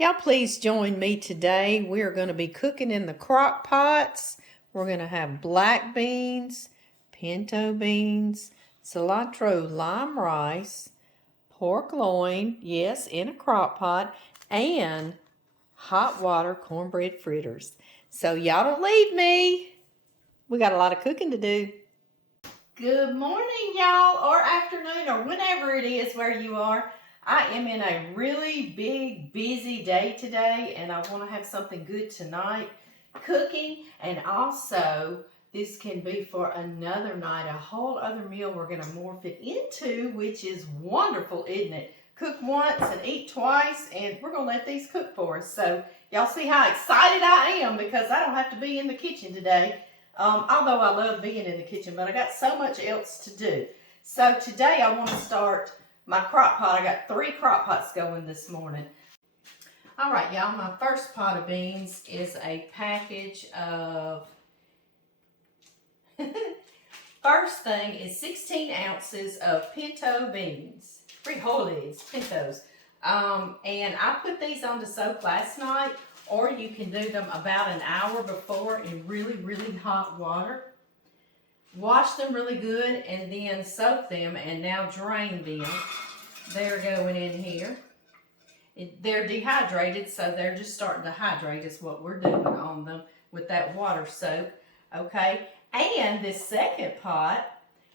Y'all please join me today. We are going to be cooking in the crock pots. We're going to have black beans, pinto beans, cilantro lime rice, pork loin, yes, in a crock pot, and hot water cornbread fritters. So y'all don't leave me. We got a lot of cooking to do. Good morning, y'all, or afternoon, or whenever it is where you are. I am in a really big, busy day today, and I want to have something good tonight cooking, and also this can be for another night, a whole other meal we're going to morph it into, which is wonderful, isn't it? Cook once and eat twice, and we're going to let these cook for us. So y'all see how excited I am because I don't have to be in the kitchen today. Although I love being in the kitchen, but I got so much else to do. So today I want to start my crock pot. I got 3 crock pots going this morning. All right, y'all, my first pot of beans is a package of, first thing is 16 ounces of pinto beans, frijoles, pintos. And I put these on to soak last night, or you can do them about an hour before in really, really hot water. Wash them really good and then soak them and now drain them. They're going in here. They're dehydrated, so they're just starting to hydrate is what we're doing on them with that water soak. Okay, and this second pot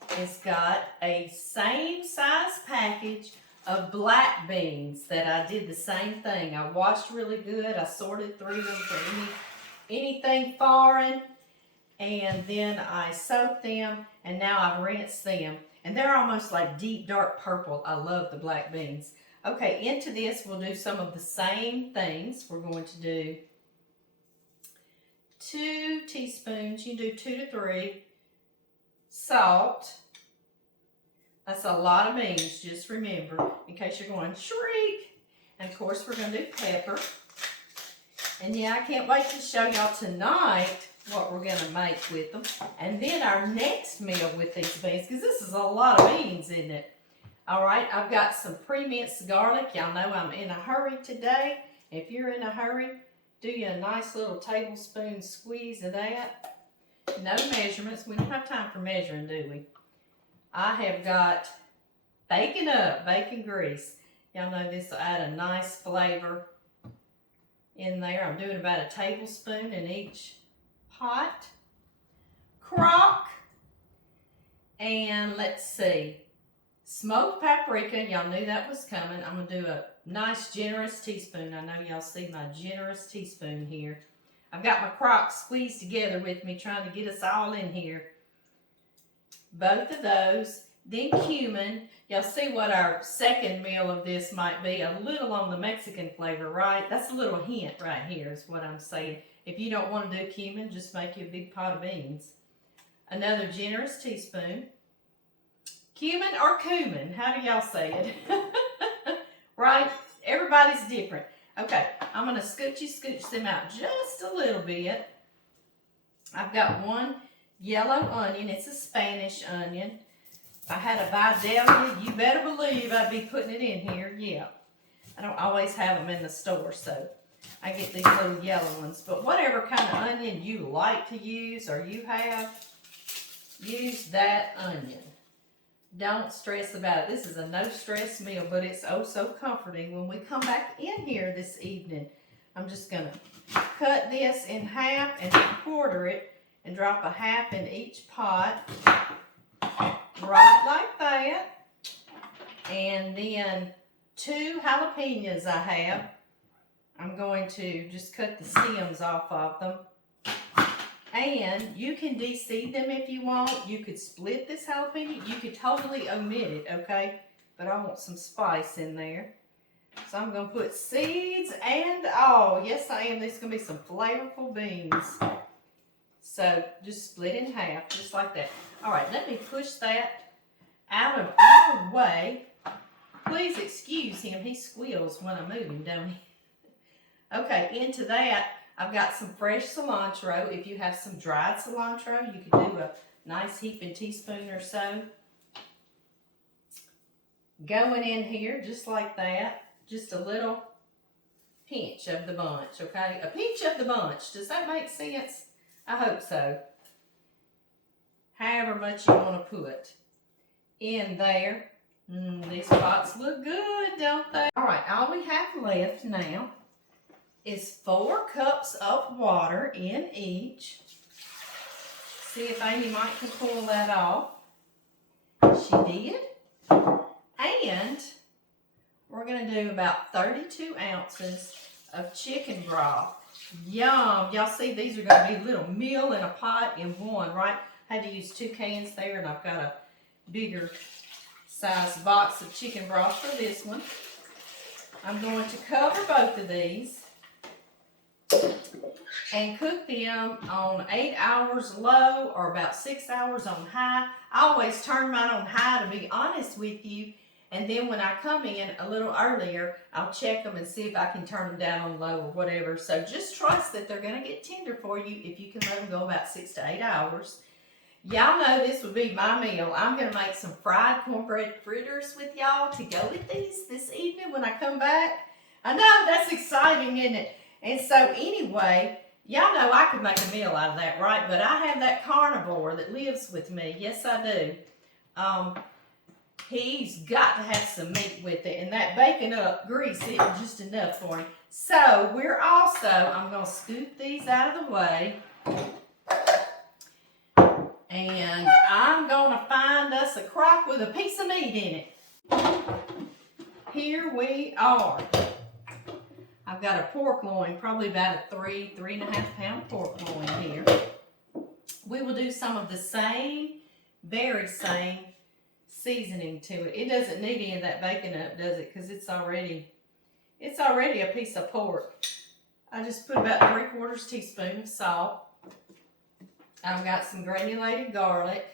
has got a same size package of black beans that I did the same thing. I washed really good. I sorted through them for anything foreign, and then I soaked them, and now I've rinsed them, and they're almost like deep dark purple. I love the black beans. Okay, into this we'll do some of the same things. We're going to do 2 teaspoons. You can do 2 to 3 salt. That's a lot of beans, just remember, in case you're going, shriek. And of course, we're going to do pepper. And yeah, I can't wait to show y'all tonight what we're going to make with them. And then our next meal with these beans, because this is a lot of beans, isn't it? All right, I've got some pre-minced garlic. Y'all know I'm in a hurry today. If you're in a hurry, do you a nice little tablespoon squeeze of that. No measurements. We don't have time for measuring, do we? I have got bacon grease. Y'all know this will add a nice flavor in there. I'm doing about a tablespoon in each pot. Crock. And let's see. Smoked paprika. Y'all knew that was coming. I'm going to do a nice generous teaspoon. I know y'all see my generous teaspoon here. I've got my crock squeezed together with me trying to get us all in here. Both of those. Then cumin. Y'all see what our second meal of this might be. A little on the Mexican flavor, right? That's a little hint right here is what I'm saying. If you don't want to do cumin, just make you a big pot of beans. Another generous teaspoon. Cumin or cumin? How do y'all say it? Right? Everybody's different. Okay, I'm going to scooch them out just a little bit. I've got 1 yellow onion. It's a Spanish onion. If I had a Vidalia, you better believe I'd be putting it in here. Yeah. I don't always have them in the store, so I get these little yellow ones. But whatever kind of onion you like to use or you have, use that onion. Don't stress about it. This is a no-stress meal, but it's oh so comforting. When we come back in here this evening, I'm just going to cut this in half and quarter it and drop a half in each pot, right like that. And then 2 jalapenos I have. I'm going to just cut the stems off of them. And you can de-seed them if you want. You could split this jalapeno. You could totally omit it, okay? But I want some spice in there. So I'm going to put seeds and all. Yes, I am. There's going to be some flavorful beans. So just split in half, just like that. All right, let me push that out of our way. Please excuse him. He squeals when I move him, don't he? Okay, into that, I've got some fresh cilantro. If you have some dried cilantro, you could do a nice heaping teaspoon or so. Going in here just like that. Just a little pinch of the bunch, okay? A pinch of the bunch. Does that make sense? I hope so. However much you want to put in there. These pots look good, don't they? All right, all we have left now is 4 cups of water in each. See if Amy Mike can pull that off. She did. And we're going to do about 32 ounces of chicken broth. Yum. Y'all see these are going to be a little meal in a pot in one, right? I had to use 2 cans there, and I've got a bigger size box of chicken broth for this one. I'm going to cover both of these and cook them on 8 hours low or about 6 hours on high. I always turn mine on high, to be honest with you, and then when I come in a little earlier, I'll check them and see if I can turn them down on low or whatever. So just trust that they're going to get tender for you if you can let them go about 6 to 8 hours. Y'all know this would be my meal. I'm going to make some fried cornbread fritters with y'all to go with these this evening when I come back. I know, that's exciting, isn't it? And so anyway, y'all know I could make a meal out of that, right? But I have that carnivore that lives with me. Yes, I do. He's got to have some meat with it. And that bacon up grease isn't just enough for him. So we're also, I'm going to scoop these out of the way. And I'm going to find us a crock with a piece of meat in it. Here we are. I've got a pork loin, probably about a 3.5 pound pork loin here. We will do some of the same, very same seasoning to it. It doesn't need any of that bacon up, does it? Because it's already a piece of pork. I just put about 3/4 teaspoon of salt. I've got some granulated garlic.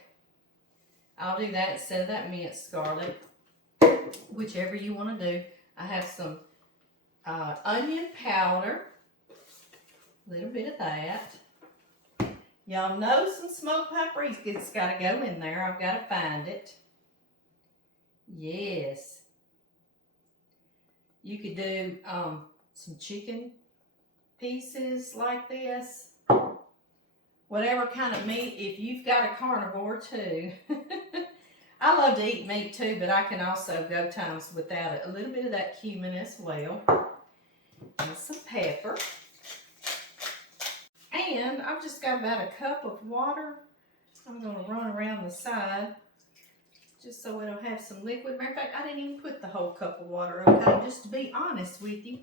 I'll do that instead of that minced garlic, whichever you want to do. I have some onion powder, a little bit of that. Y'all know some smoked paprika's got to go in there. I've got to find it. Yes. You could do some chicken pieces like this. Whatever kind of meat, if you've got a carnivore too. I love to eat meat too, but I can also go times without it. A little bit of that cumin as well. And some pepper. And I've just got about a cup of water. I'm going to run around the side just so it'll have some liquid. Matter of fact, I didn't even put the whole cup of water, okay? Just to be honest with you.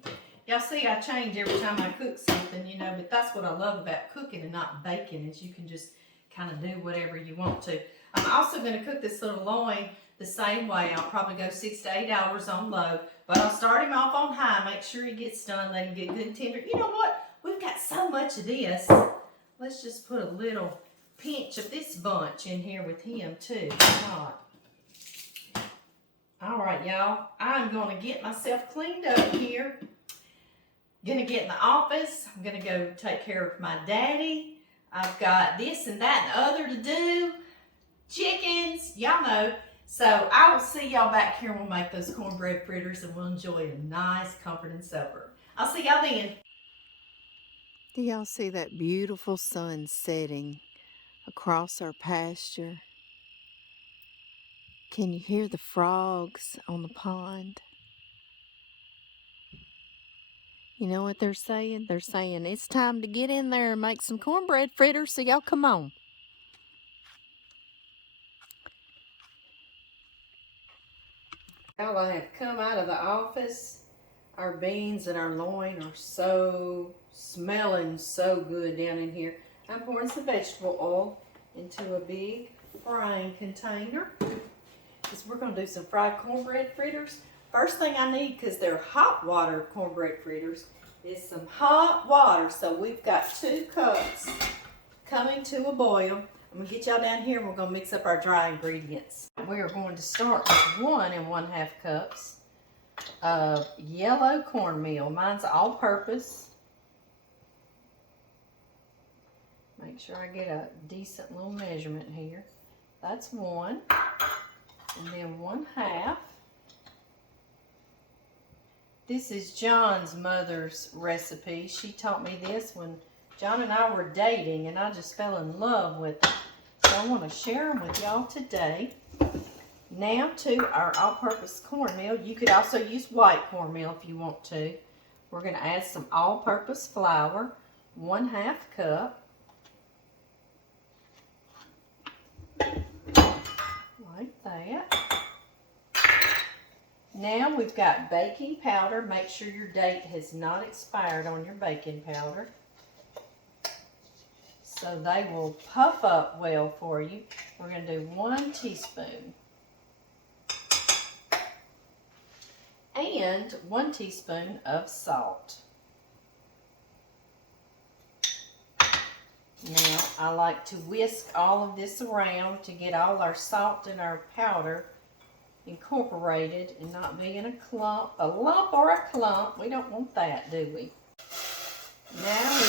Y'all see I change every time I cook something, you know, but that's what I love about cooking and not baking is you can just kind of do whatever you want to. I'm also going to cook this little loin the same way. I'll probably go 6 to 8 hours on low, but I'll start him off on high, make sure he gets done, let him get good and tender. You know what? We've got so much of this. Let's just put a little pinch of this bunch in here with him too. All right, y'all. I'm going to get myself cleaned up here. Gonna get in the office. I'm gonna go take care of my daddy. I've got this and that and other to do. Chickens, y'all know. So I will see y'all back here and we'll make those cornbread fritters and we'll enjoy a nice, comforting supper. I'll see y'all then. Do y'all see that beautiful sun setting across our pasture? Can you hear the frogs on the pond? You know what they're saying? They're saying it's time to get in there and make some cornbread fritters, so y'all come on. Well, I have come out of the office. Our beans and our loin are smelling so good down in here. I'm pouring some vegetable oil into a big frying container because we're going to do some fried cornbread fritters. First thing I need, because they're hot water cornbread fritters, is some hot water. So we've got 2 cups coming to a boil. I'm going to get y'all down here and we're going to mix up our dry ingredients. We are going to start with 1 1/2 cups of yellow cornmeal. Mine's all-purpose. Make sure I get a decent little measurement here. That's 1. And then 1/2. This is John's mother's recipe. She taught me this when John and I were dating, and I just fell in love with it. So I want to share them with y'all today. Now to our all-purpose cornmeal. You could also use white cornmeal if you want to. We're going to add some all-purpose flour, 1/2 cup. Like that. Now we've got baking powder. Make sure your date has not expired on your baking powder, so they will puff up well for you. We're going to do 1 teaspoon. And 1 teaspoon of salt. Now, I like to whisk all of this around to get all our salt and our powder incorporated and not be in a lump or a clump. We don't want that, do we? Now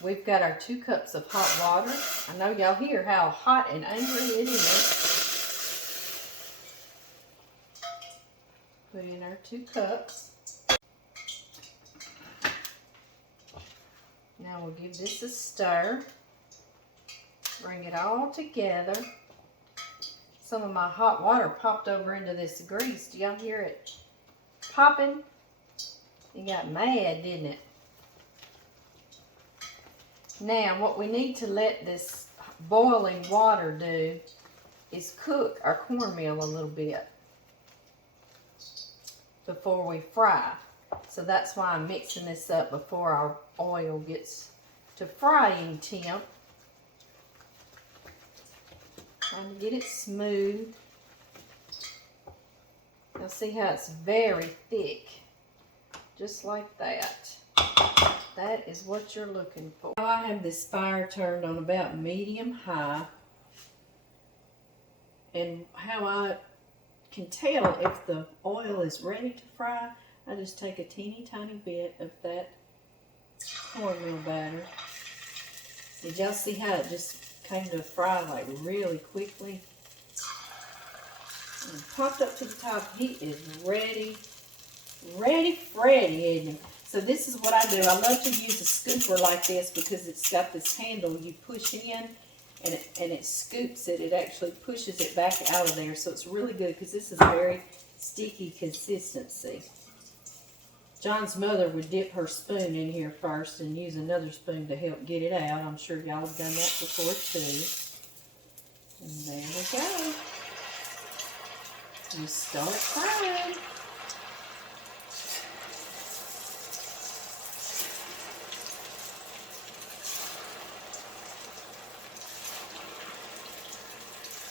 we've got our 2 cups of hot water. I know y'all hear how hot and angry it is. Put in our 2 cups. Now we'll give this a stir. Bring it all together. Some of my hot water popped over into this grease. Do y'all hear it popping? It got mad, didn't it? Now what we need to let this boiling water do is cook our cornmeal a little bit before we fry. So that's why I'm mixing this up before our oil gets to frying temp. Trying to get it smooth. You'll see how it's very thick. Just like that. That is what you're looking for. Now I have this fire turned on about medium high. And how I can tell if the oil is ready to fry, I just take a teeny tiny bit of that cornmeal batter. Did y'all see how it just came to fry like really quickly? And popped up to the top. He is ready. Ready, Freddy, isn't he? So this is what I do. I love to use a scooper like this because it's got this handle you push in and it scoops it. It actually pushes it back out of there. So it's really good because this is very sticky consistency. John's mother would dip her spoon in here first and use another spoon to help get it out. I'm sure y'all have done that before too. And there we go. You start frying.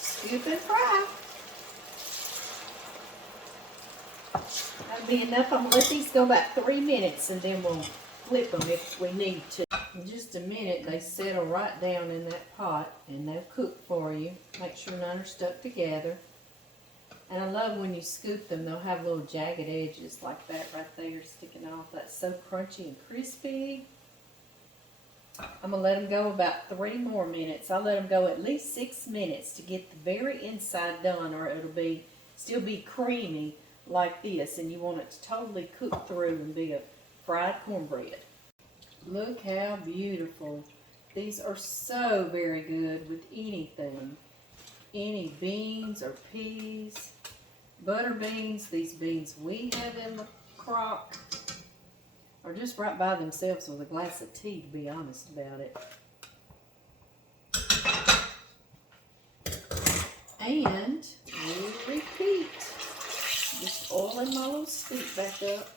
Scoop and fry. That'll be enough. I'm going to let these go about 3 minutes and then we'll flip them if we need to. In just a minute, they settle right down in that pot and they'll cook for you. Make sure none are stuck together. And I love when you scoop them, they'll have little jagged edges like that right there sticking off. That's so crunchy and crispy. I'm going to let them go about 3 more minutes. I'll let them go at least 6 minutes to get the very inside done, or it'll still be creamy like this, and you want it to totally cook through and be a fried cornbread. Look how beautiful. These are so very good with anything. Any beans or peas, butter beans. These beans we have in the crock are just right by themselves with a glass of tea, to be honest about it. And we'll repeat. Just oiling my little scoop back up.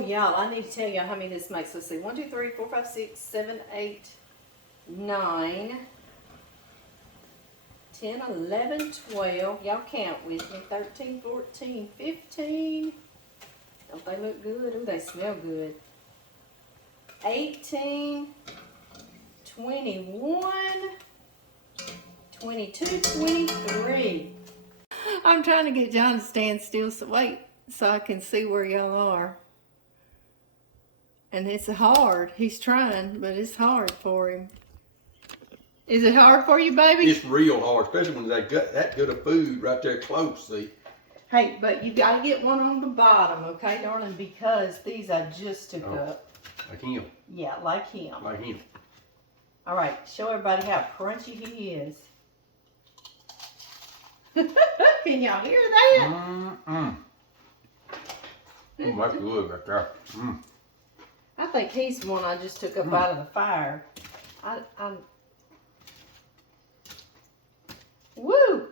Oh, y'all, I need to tell y'all how many this makes. Let's see. 1, 2, 3, 4, 5, 6, 7, 8, 9, 10, 11, 12. Y'all count with me. 13, 14, 15. Don't they look good? Oh, they smell good. 18, 21, 22, 23. I'm trying to get John to stand still, so wait, so I can see where y'all are. And it's hard. He's trying, but it's hard for him. Is it hard for you, baby? It's real hard, especially when they got that good of food right there close, see? Hey, but you got to get one on the bottom, okay, darling? Because these I just took up. Like him. Yeah, like him. Like him. All right, show everybody how crunchy he is. Can y'all hear that? Oh, that's good right there. I think he's the one I just took up out of the fire. Woo!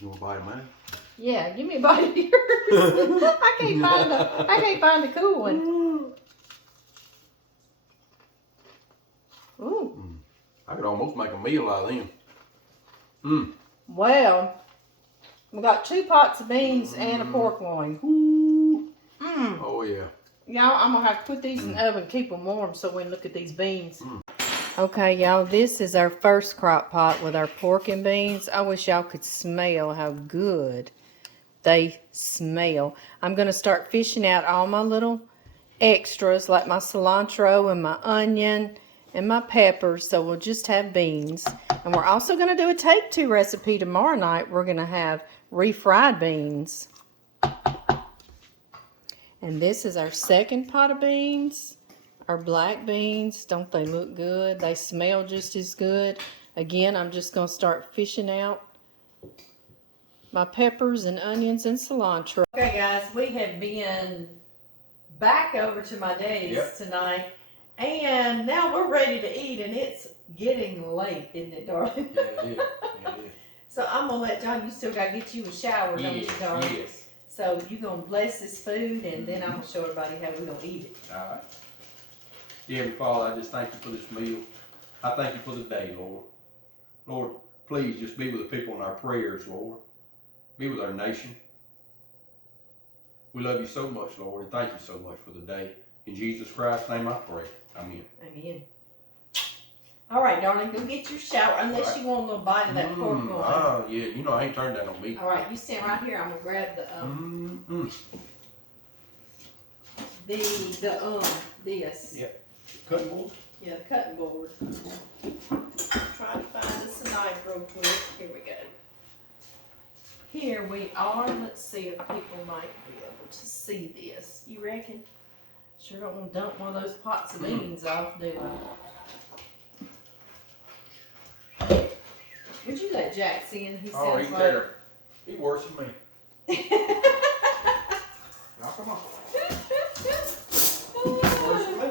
You want to buy mine? Yeah, give me a bite of yours. I can't find the cool one. Ooh. I could almost make a meal out of them. Well, we got 2 pots of beans and a pork loin. Oh yeah. Y'all, I'm gonna have to put these in the oven, keep them warm, so we can look at these beans. Okay, y'all, this is our first crock pot with our pork and beans. I wish y'all could smell how good they smell. I'm gonna start fishing out all my little extras, like my cilantro and my onion and my peppers, so we'll just have beans. And we're also gonna do a take 2 recipe tomorrow night. We're gonna have refried beans. And this is our second pot of beans, our black beans. Don't they look good? They smell just as good. Again, I'm just going to start fishing out my peppers and onions and cilantro. Okay, guys, we have been back over to my daddy's tonight. And now we're ready to eat, and it's getting late, isn't it, darling? Yeah, it is. Yeah, it is. So I'm going to let John, you still got to get you a shower, don't you, darling? Yes. So you're going to bless this food, and then I'm going to show everybody how we're going to eat it. All right. Dear Heavenly Father, I just thank you for this meal. I thank you for the day, Lord. Lord, please just be with the people in our prayers, Lord. Be with our nation. We love you so much, Lord, and thank you so much for the day. In Jesus Christ's name I pray. Amen. Amen. All right, darling, go get your shower, unless you want a little bite of that pork loin. Oh, yeah, you know I ain't turned that on me. All right, you stand right here. I'm gonna grab this. Yep. Cutting board? Yeah, cutting board. Trying to find us a knife real quick. Here we go. Here we are. Let's see if people might be able to see this. You reckon? Sure don't want to dump one of those pots of beans off, do I? Would you let Jack see in? He sounds he's like... there. He worse than me. Now come on. Worse than me.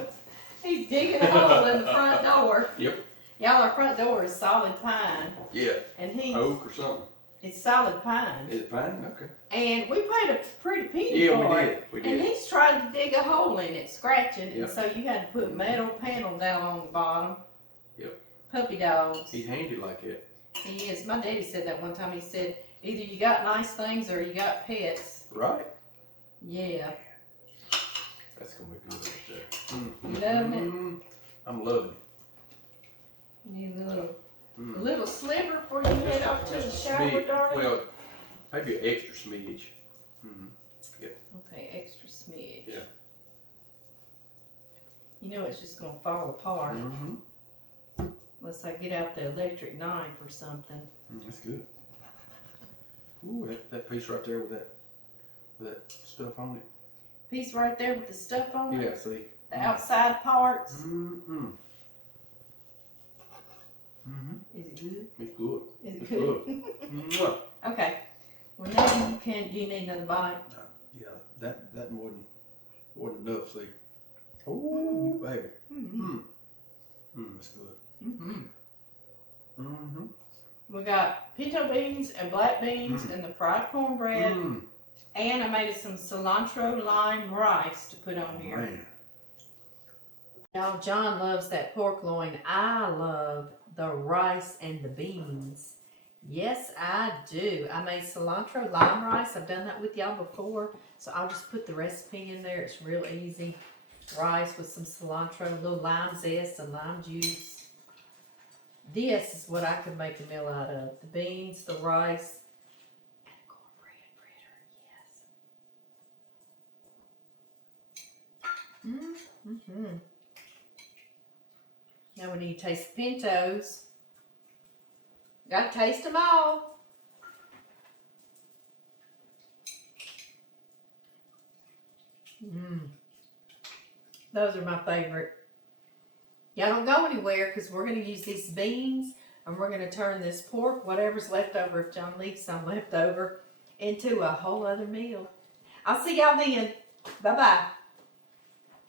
He's digging a hole in the front door. Yep. Y'all, our front door is solid pine. Yeah. And he... Oak or something. It's solid pine. Is it pine? Okay. And we paid a pretty penny Yeah, for we it. did. We did. And he's tried to dig a hole in it, scratching, Yep. and so you had to put metal panel down on the bottom. Yep. Puppy dogs. He's handy like that. He is. My daddy said that one time. He said, either you got nice things or you got pets. Right? Yeah. That's going to be good right there. You loving it? I'm loving it. Need a little sliver before you head off to the shower, darling? Well, maybe an extra smidge. Yep. Okay, extra smidge. Yeah. You know it's just going to fall apart. Unless I get out the electric knife or something. That's good. Ooh, that piece right there with that stuff on it. Piece right there with the stuff on it? Yeah, see? The outside parts? Is Is it good? It's good. Is it It's good? good. Okay. Well, now you can. Do you need another bite? Yeah, that wasn't enough, see? Oh, baby. That's good. We got pinto beans and black beans and the fried cornbread And I made some cilantro lime rice to put on here. Man. Y'all, John loves that pork loin. I love the rice and the beans. Yes, I do. I made cilantro lime rice. I've done that with y'all before. So I'll just put the recipe in there. It's real easy. Rice with some cilantro, a little lime zest and lime juice. This is what I could make a meal out of. The beans, the rice, and the cornbread fritter. Yes. Now we need to taste the pintos. Gotta taste them all. Those are my favorite. Y'all don't go anywhere because we're going to use these beans and we're going to turn this pork, whatever's left over, if John leaves some left over, into a whole other meal. I'll see y'all then. Bye-bye.